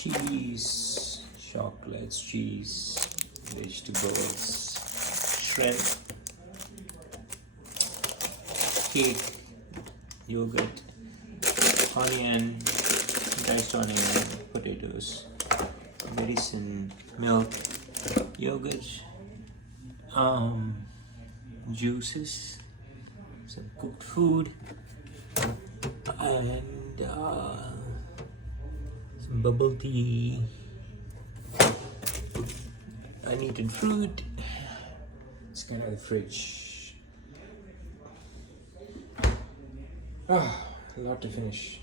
cheese, chocolates, cheese, vegetables, shrimp, cake, yogurt, onion, diced onion, potatoes, medicine, milk, yogurt, juices, some cooked food, and some bubble tea, uneaten fruit. It's kind of the fridge. A lot to finish.